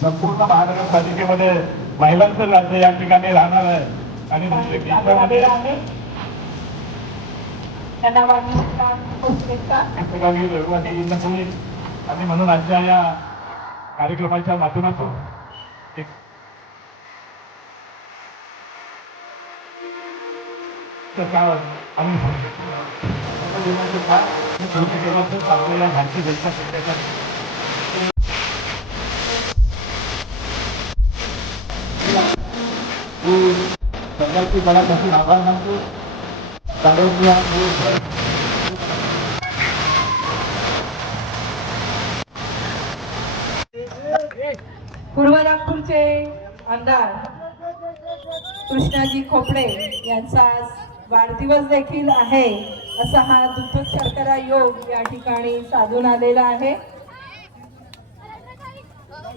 संपूर्ण महानगरपालिकेमध्ये महिलांचं राज्य या ठिकाणी राहणार आहे आणि देशामध्ये आणि म्हणून आजच्या या कार्यक्रमाच्या माध्यमातून एक आणि आपल्याला भारतीय जनता पक्षाच्या सगळ्याची मनापासून आभार मानतो. पूर्व नागपूरचे आमदार कृष्णाजी खोपडे यांचा वाढदिवस देखील आहे. असा हा दुप्पट शर्करा योग या ठिकाणी साधून आलेला आहे.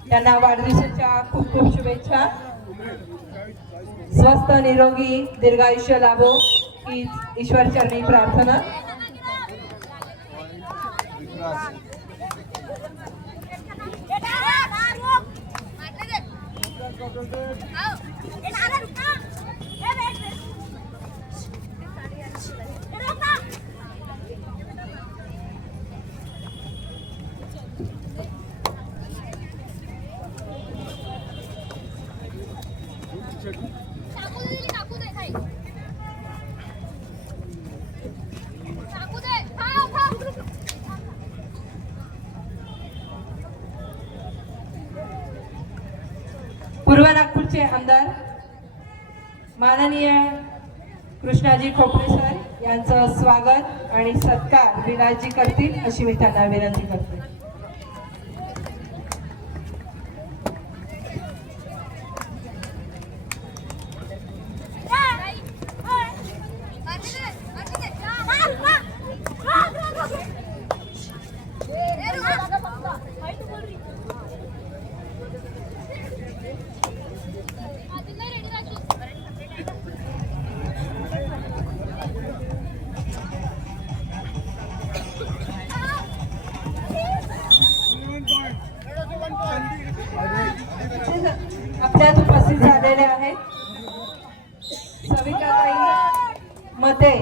त्यांना वाढदिवसाच्या खूप खूप शुभेच्छा. स्वस्थ निरोगी दीर्घायुष्य लाभो ही ईश्वर चरणी प्रार्थना. पूर्व नागपूरचे आमदार माननीय कृष्णाजी खोपडे सर यांचं स्वागत आणि सत्कार विराजी करतील अशी मी त्यांना विनंती करते. आपल्यात उपस्थित झालेले आहेत सविताताई मते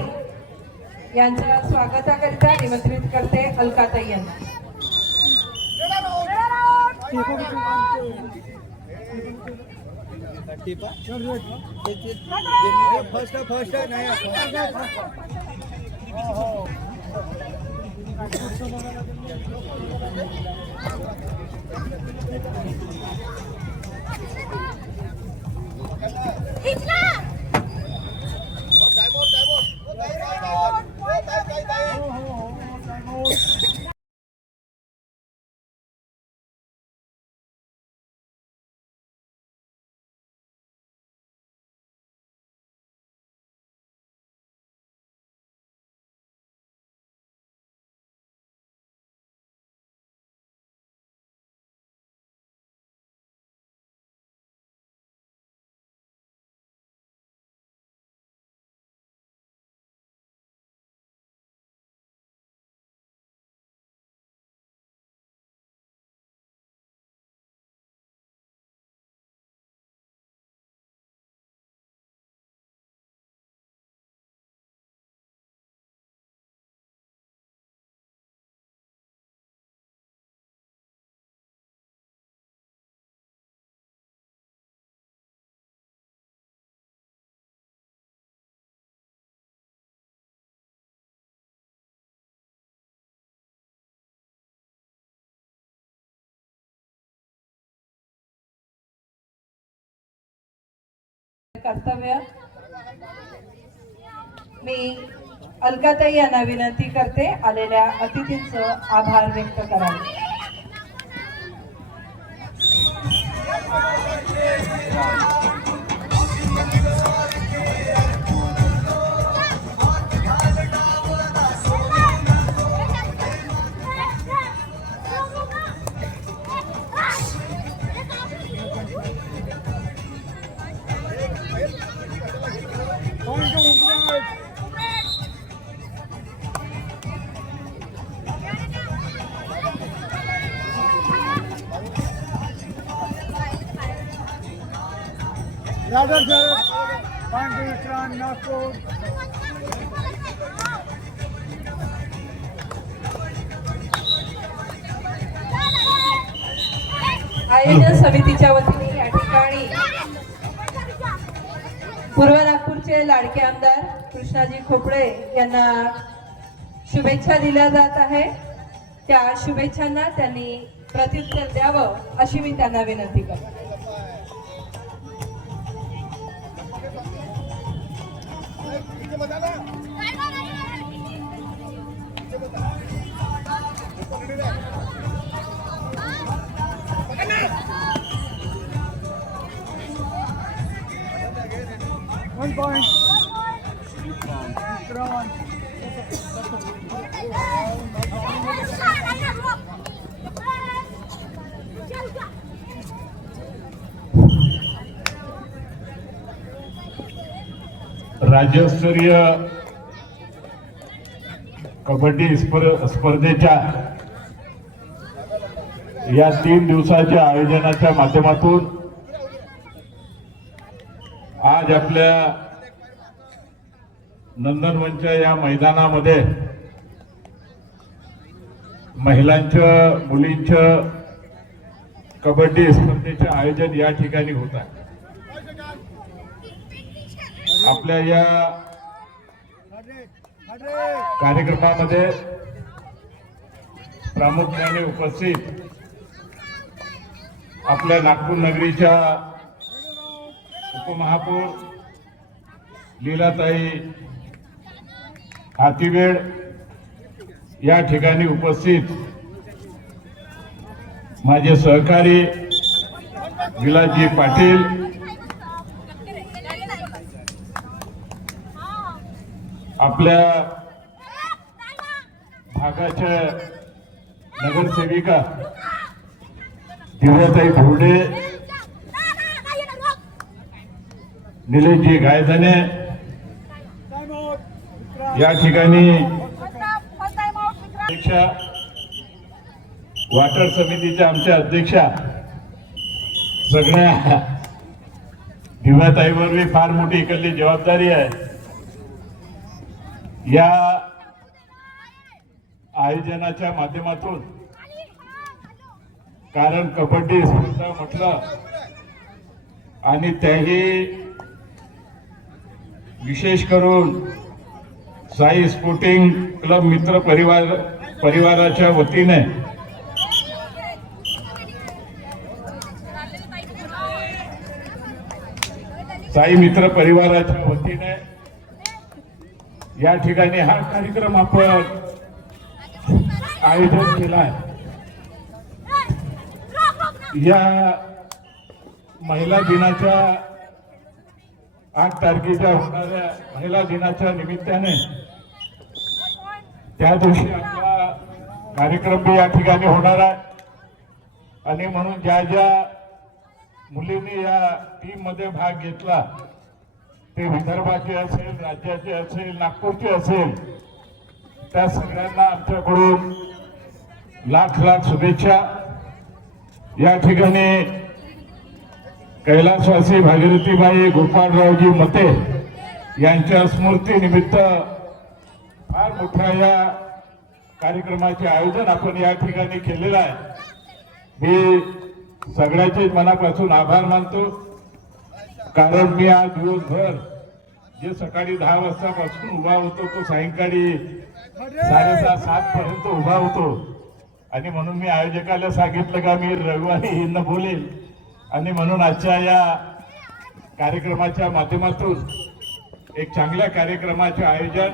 यांच्या स्वागताकरिता निमंत्रित करते अलकाताई यांना. कर्तव्य मी अलकाताई यांना विनंती करते आलेल्या अतिथींचं आभार व्यक्त करावे. दादर शहर पांढरी विश्राम नागपूर आयोजन समितीच्या वतीने या ठिकाणी पूर्व नागपूरचे लाडके आमदार कृष्णाजी खोपडे यांना शुभेच्छा दिल्या जात आहे. त्या शुभेच्छांना त्यांनी प्रत्युत्तर द्यावं अशी मी त्यांना विनंती करते. One point. Strong. राज्यस्तरीय कबड्डी स्पर्धेच्या या 3 दिवसाच्या आयोजनाच्या माध्यमातून आज आपल्या नंदनवनच्या या मैदानामध्ये महिलांचं मुलींचं कबड्डी स्पर्धेचे आयोजन या ठिकाणी होत आहे. आपल्या या कार्यक्रमामध्ये प्रामुख्याने उपस्थित आपल्या नागपूर नगरीच्या उपमहापौर लीलाताई हातीवेड या ठिकाणी उपस्थित माझे सहकारी विलासजी पाटील, आपल्या भागाच्या नगरसेविका दिव्याताई भोरडे, निलेशजी गायधने या ठिकाणी अध्यक्षा, वॉटर समितीच्या आमच्या अध्यक्षा सगळ्या दिव्याताईवर मी फार मोठी इकडली जबाबदारी आहे. या आयोजनाच्या माध्यमातून कारण कबड्डी स्पर्धा म्हटलं आणि त्याही विशेष करून साई स्पोर्टिंग क्लब मित्र परिवाराच्या वतीने साई मित्र परिवाराच्या वतीने या ठिकाणी हा कार्यक्रम आपण आयोजन केला आहे. या महिला दिनाच्या 8 तारखेच्या होणाऱ्या महिला दिनाच्या निमित्ताने त्या दिवशी आपला कार्यक्रम भी या ठिकाणी होणार आहे आणि म्हणून ज्या ज्या मुलींनी या टीम मध्ये भाग घेतला ते विदर्भाचे असेल, राज्याचे असेल, नागपूरचे असेल, त्या सगळ्यांना आमच्याकडून लाख लाख शुभेच्छा. या ठिकाणी कैलासवासी भागीरथीबाई गोपाळरावजी मते यांच्या स्मृतीनिमित्त फार मोठ्या या कार्यक्रमाचे आयोजन आपण या ठिकाणी केलेलं आहे. मी सगळ्याचे मनापासून आभार मानतो, कारण मी आज दिवसभर जे सकाळी 10 वाजतापासून उभा होतो तो सायंकाळी 6:30-7 पर्यंत उभा होतो आणि म्हणून मी आयोजकाला सांगितलं का मी रविवारी हिंद बोलेल आणि म्हणून आजच्या या कार्यक्रमाच्या माध्यमातून एक चांगल्या कार्यक्रमाचे आयोजन,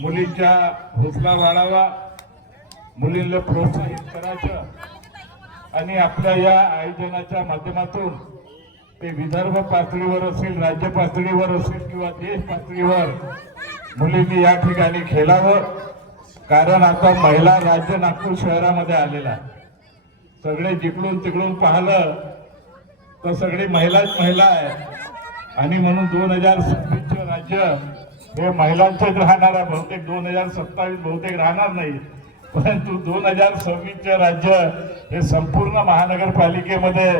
मुलींचा हौसला वाढावा, मुलींना प्रोत्साहित करायचं आणि आपल्या या आयोजनाच्या माध्यमातून ते विदर्भ पातळीवर असेल, राज्य पातळीवर असेल किंवा देश पातळीवर मुलींनी या ठिकाणी खेळावं. कारण आता महिला राज्य नागपूर शहरामध्ये आलेला आहे. सगळे जिकडून तिकडून पाहिलं तर सगळी महिलाच महिला आहे आणि म्हणून 2026 राज्य हे महिलांचंच राहणार आहे. बहुतेक 2027 बहुतेक राहणार नाही, परंतु 2026 राज्य हे संपूर्ण महानगरपालिकेमध्ये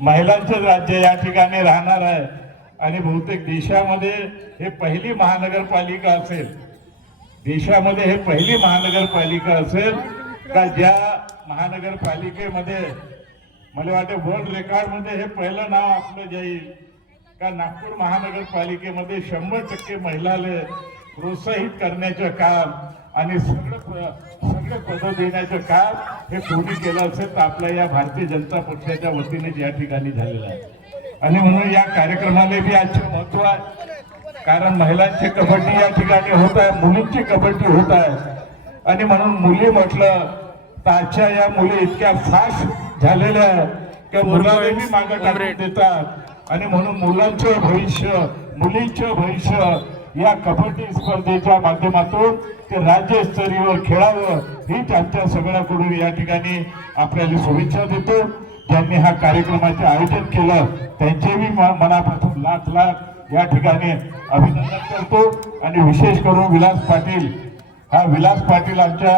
महिलांचंच राज्य या ठिकाणी राहणार आहे आणि बहुतेक देशामध्ये हे पहिली महानगरपालिका असेल, देशामध्ये हे पहिली महानगरपालिका असेल का ज्या महानगरपालिकेमध्ये मला वाटतं वर्ल्ड रेकॉर्ड मध्ये हे पहिलं नाव आपलं जाईल का नागपूर महानगरपालिकेमध्ये 100% महिलाले प्रोत्साहित करण्याचं काम आणि सगळे पद देण्याचं काम हे कोणी केलं असेल तर आपल्या या भारतीय जनता पक्षाच्या वतीने या ठिकाणी झालेलं आहे. आणि म्हणून या कार्यक्रमाला बी आजचे महत्व आहे, कारण महिलांची कबड्डी या ठिकाणी होत आहे, मुलींची कबड्डी होत आहे. आणि म्हणून मुली म्हटलं तर आजच्या या मुली इतक्या फास्ट झालेल्या आहे की मुलाला बी मागं टाकून देतात. आणि म्हणून मुलांचं भविष्य, मुलींचं भविष्य या कबड्डी स्पर्धेच्या माध्यमातून ते राज्यस्तरीयवर खेळावं हीच आमच्या सगळ्याकडून या ठिकाणी आपल्याला शुभेच्छा देतो. ज्यांनी हा कार्यक्रमाचे आयोजन केलं त्यांचेही मनापासून लाख लाख या ठिकाणी अभिनंदन करतो. आणि विशेष करून विलास पाटील आमच्या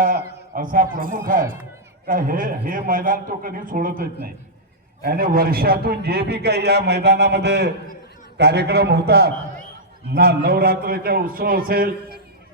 असा प्रमुख आहे का हे मैदान तो कधी सोडतच नाही. आणि वर्षातून जे बी काही या मैदानामध्ये कार्यक्रम होतात ना, नवरात्राचा उत्सव असेल,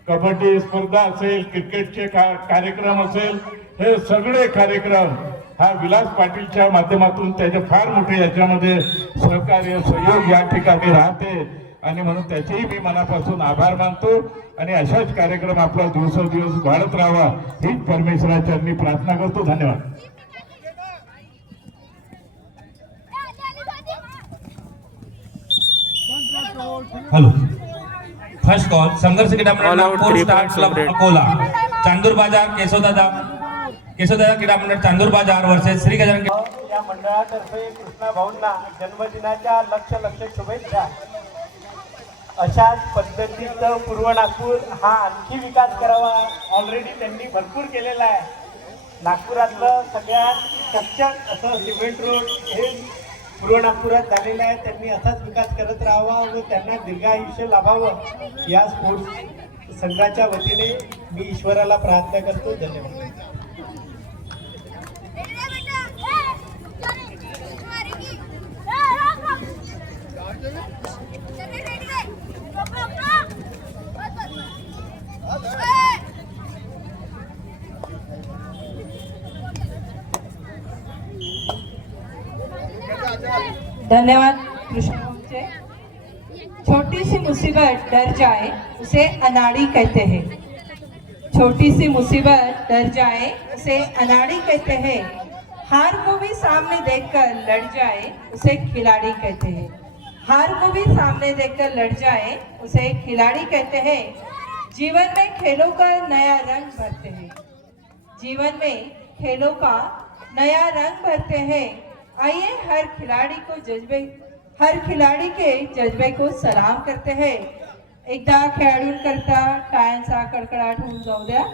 कबड्डी स्पर्धा असेल, क्रिकेटचे कार्यक्रम असेल, हे सगळे कार्यक्रम हा विलास पाटीलच्या माध्यमातून त्याचे फार मोठे याच्यामध्ये सहकार्य सहयोग या ठिकाणी राहते. आणि म्हणून त्याचेही मी मनापासून आभार मानतो. आणि अशाच कार्यक्रम आपला दिवसेंदिवस वाढत राहावा हीच परमेश्वराच्या मी प्रार्थना करतो. धन्यवाद. हेलो, फर्स्ट कॉल संघर्ष क्रीडा मंडळ नागपूर स्टार क्लब अकोला, चांदूर बाजार केशवदादा क्रीडा मंडळ चांदूर बाजार वर्सेस श्री गजानन. या मंडळातर्फे कृष्णा भाऊंना जन्मदिनाच्या लक्ष शुभेच्छा. अशाच पद्धतीचं पूर्व नागपूर हा आणखी विकास करावा. ऑलरेडी त्यांनी भरपूर केलेला आहे. नागपुरातलं सगळ्यात चकचक असं सिमेंट रोड हे पूर्व नागपुरात झालेलं आहे. त्यांनी असाच विकास करत राहावा व त्यांना दीर्घायुष्य लाभावं या स्पोर्ट्स संघाच्या वतीने मी ईश्वराला प्रार्थना करतो. धन्यवाद. धन्यवाद कृष्ण. छोटी सी मुसीबत डर जाए उसे अनाड़ी कहते हैं. छोटी सी मुसीबत डर जाए उसे अनाड़ी कहते हैं. हार को भी सामने देखकर लड़ जाए उसे खिलाड़ी कहते हैं. हार को भी सामने देखकर लड़ जाए उसे खिलाड़ी कहते हैं. जीवन में खेलों का नया रंग भरते हैं. जीवन में खेलों का नया रंग भरते हैं. आइए हर खिलाड़ी के जज्बे को सलाम करते हैं. एकदा खेळाडूंकरता टाळ्यांचा कडकडाट होऊन जाऊ द्या.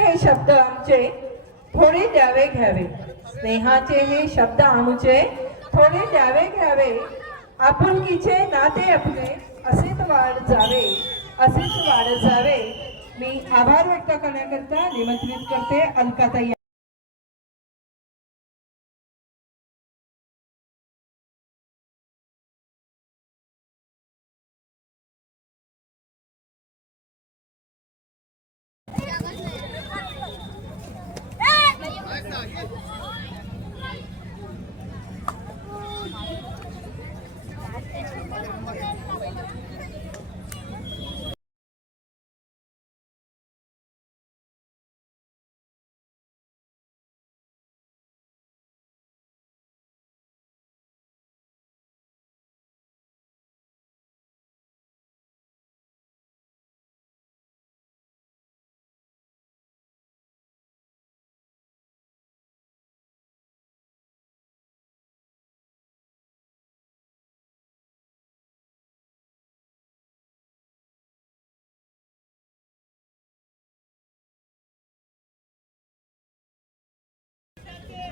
हे शब्द आमचे थोडे द्यावे घ्यावे. स्नेहाचे हे शब्द आमचे थोडे द्यावे घ्यावे. आपुलकीचे नाते आपले असेच वाढ जावे. मी आभार व्यक्त करण्याकरता निमंत्रित करते अलकाताई.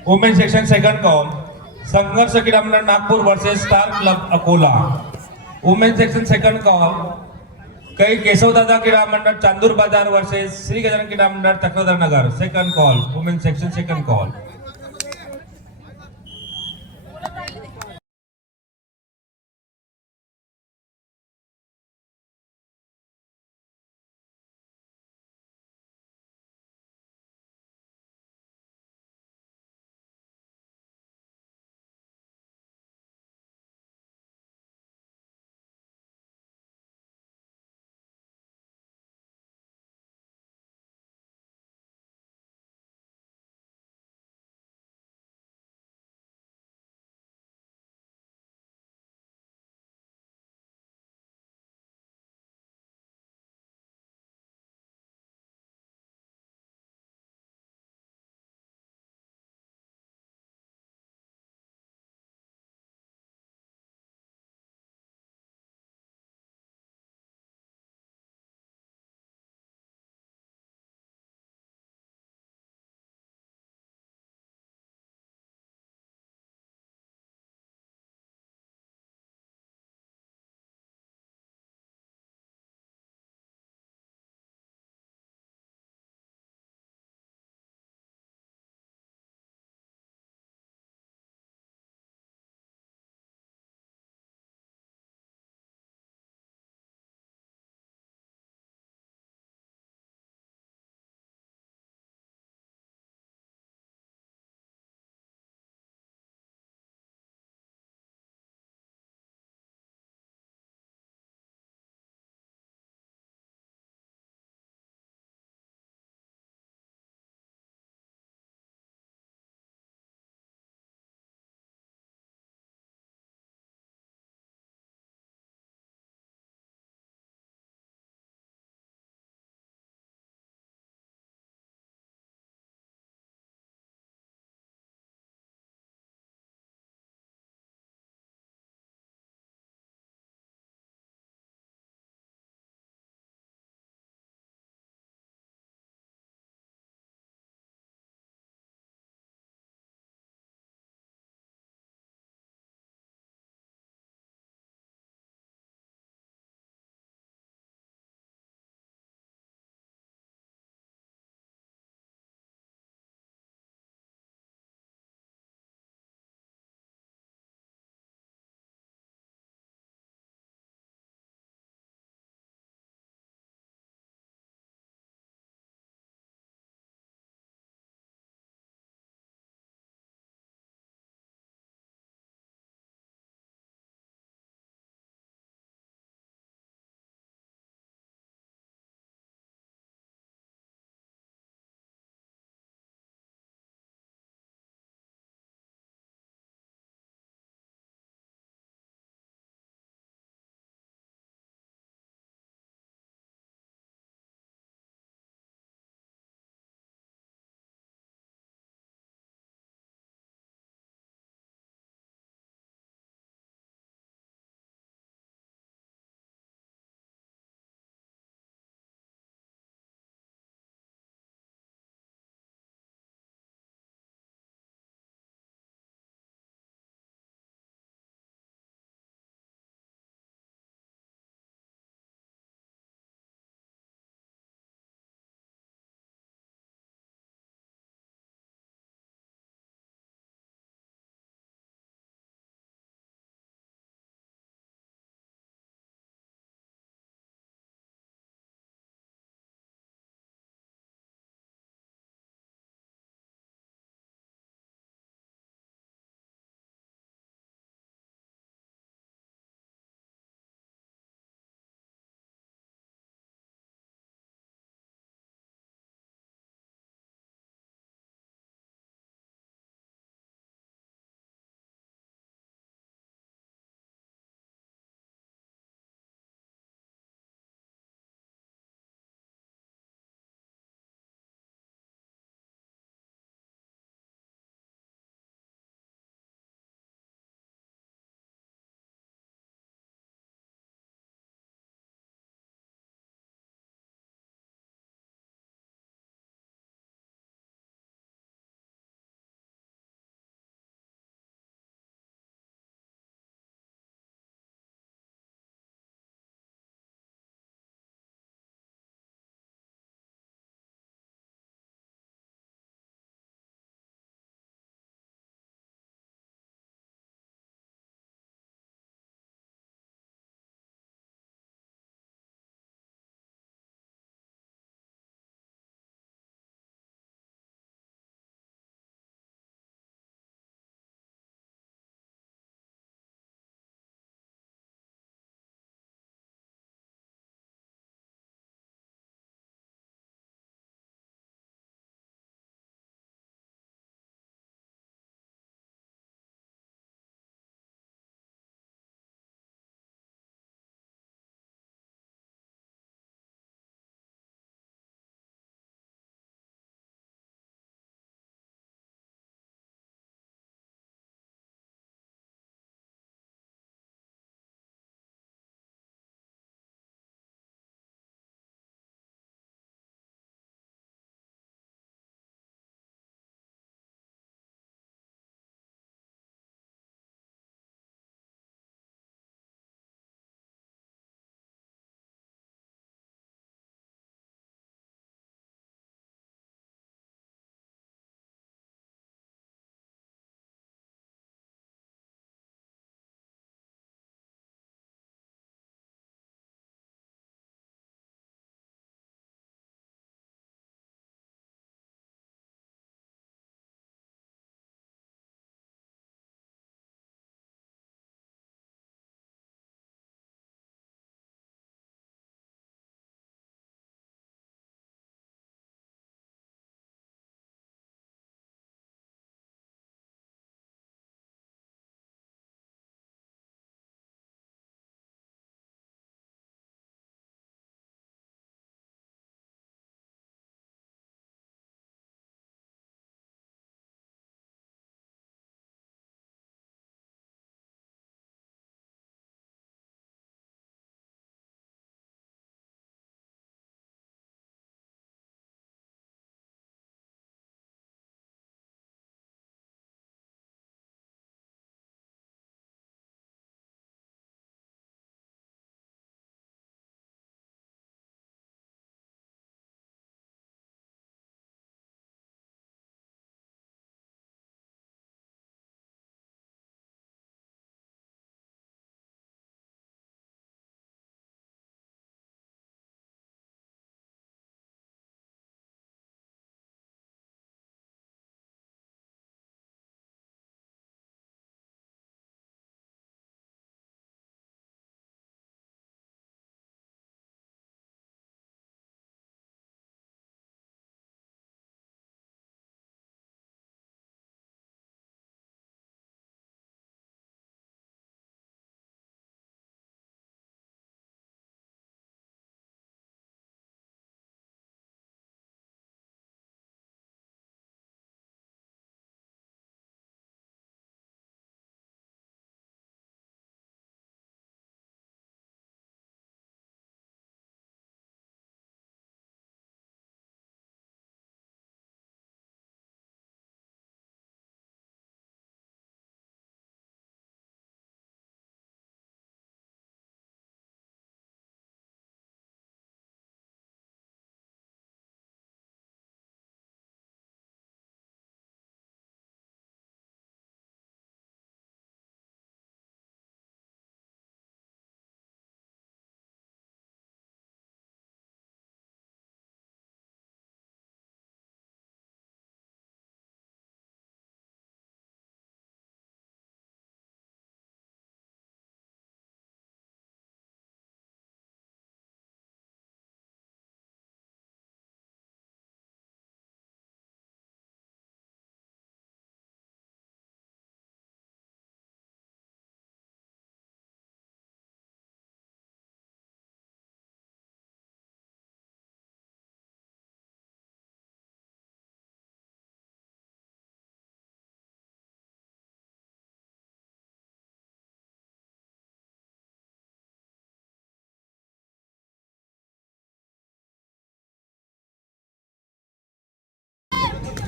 वुमेन सेक्शन सेकंड कॉल संघर्ष क्रीडा मंडळ Nagpur versus star club Akola. Women section second call काही केशवदादा क्रीडा मंडळ चांदूर बाजार वर्सेस श्री गजानन क्रीडा मंडळ Takrarnagar. Second call women section second call.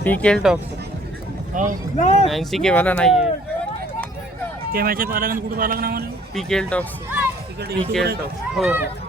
PKL talks हो 90K वाला नाही आहे. ते माझ्या पाहिला कुठं पाहिला ना मला पीकेएल टॉक्स तिकडे पीकेएल टॉक्स हो हो